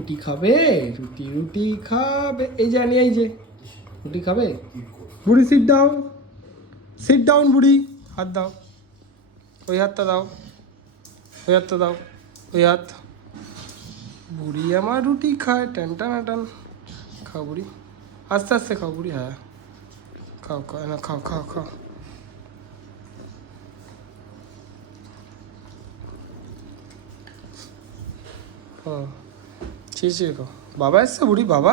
রুটি খাবে? রুটি রুটি খাবে। এই যে আনি, এই যে রুটি খাবে। বুড়ি সিট ডাউন, সিট ডাউন বুড়ি। হাত দাও, ওই হাতটা দাও, ওই হাতটা দাও, ওই হাত। বুড়ি আমার রুটি খায়, টান টান টান। খাও বুড়ি, আস্তে আস্তে খাও বুড়ি। হ্যাঁ খাও খাও না, খাও খাও খাও। হুম, ছি খাও। বাবা এসছে বুড়ি, বাবা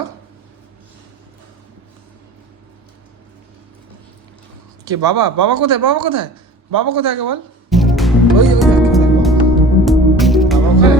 কে? বাবা, বাবা কোথায়? বাবা কোথায়? বাবা কোথায় কে বল? ওই ওই দেখ, ওই দেখ, বাবা ওখানে।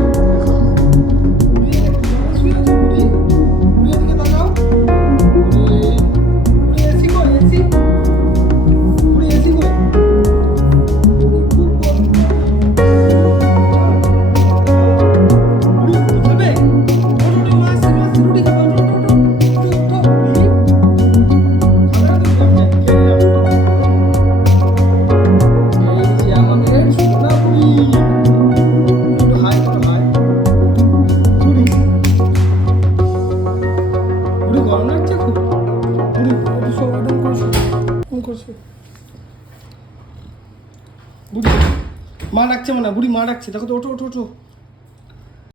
মা ডাকছে, মনে বুড়ি মা ডাকছে, দেখো তো, ওঠো ওঠো ওঠো।